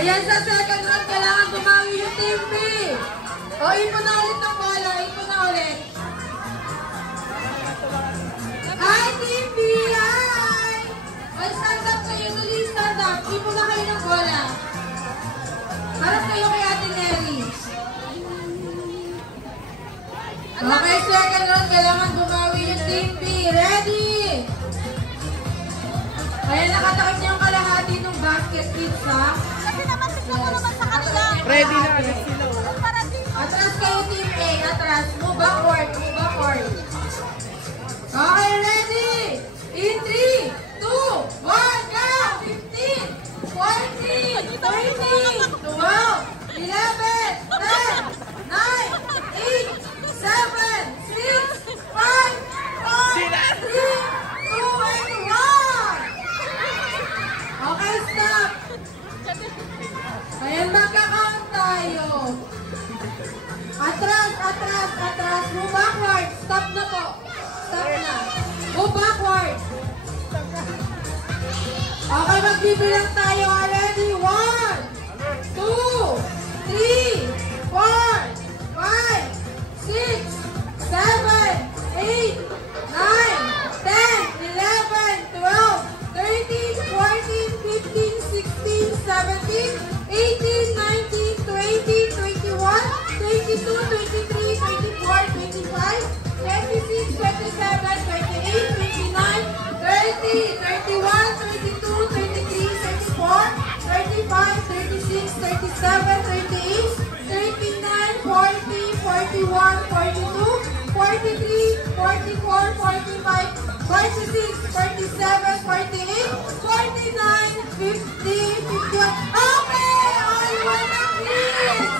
Ayan, sa second round, kailangan bumawi yung Team B. O, ipon na ulit ng bola. Ipon na ulit. Hi, Team B! Hi! O, stand up kayo. Tuloy stand up. Ipon na kayo ng bola. Harap kayo kay Ate Neri. Okay, second round, kailangan bumawi yung Team B. Ready? Kaya nakatakip niyo yung kalahati ng basket kids, ha? Kasi naman siguro naman sa kanila. Ready na agad sila. Atras kayo, Team A. Atras. Move backward. Move backward. Okay, ready? In 3, 2, 1, go! 15, 14, 13, 12, 11, 10, 9, 8, 7, 6, 5, 4, 3, 2, and 1! Okay, stop! Ayan, magka-count tayo. Atras, atras, atras. Move backward. Stop na po. Stop na. Move backward. Okay, magbibilang tayo. Ready? 1, 2, 3, 4, 5, 6, 7, 8, 9, 10, 11, 12, 13, 14, 15, 16, 17, 18, 19, 20, 21, 22, 23, 24, 25, 26, 27, 28, 29, 30, 31, 32, 33, 34, 35, 36, 37, 38, 39, 40, 41, 42, 43, 44, 45, 46, 47, 48, 49, 50, 51. Okay! All one na please!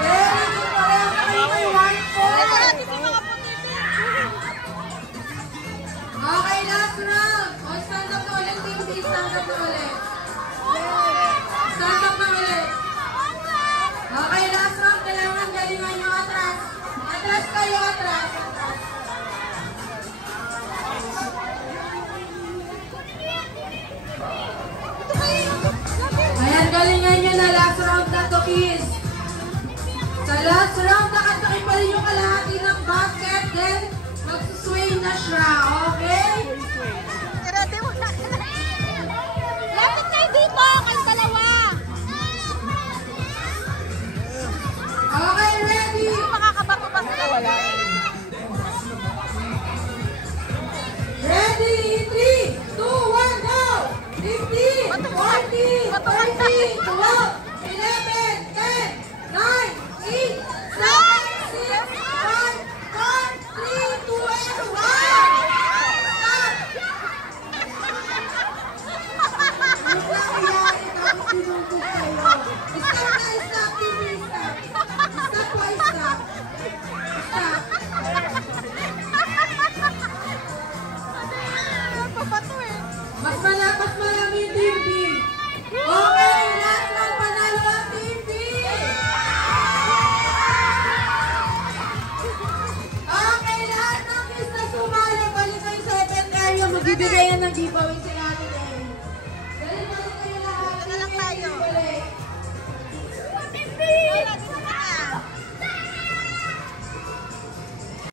Very good po yan. May 1 point. Okay, last round. O, stand up na ulit, Team B. Stand up na ulit. Stand up na ulit. Okay, last round. Kailangan galingan nyo atras. Atras kayo, atras. Atras. Ayan, galingan nyo na. Last round na to, kids. Sa last round, nakatakip pa rin yung kalahati ng basket. Then, magsusway na siya. Okay? Ready mo na. Lapit kayo dito. Kayong dalawa. Okay, ready? Makakabato ba sila? Wala. Ready? 3, 2, 1, go! 15, 14, 13, 12, 11, 10, 9, 8, 7, 6, 5, 4, 3, 2, and 1! Stop! Huwag na iyakin tapos binungkog kayo. Stop na, stop, TV, stop. Stop po, stop. Stop. Mas marami yung Team B. Okay, last round, panalo ang Team B. Okay, lahat ng kids na sumali, balik kayo sa event area, magbibigay yan ng giveaway sa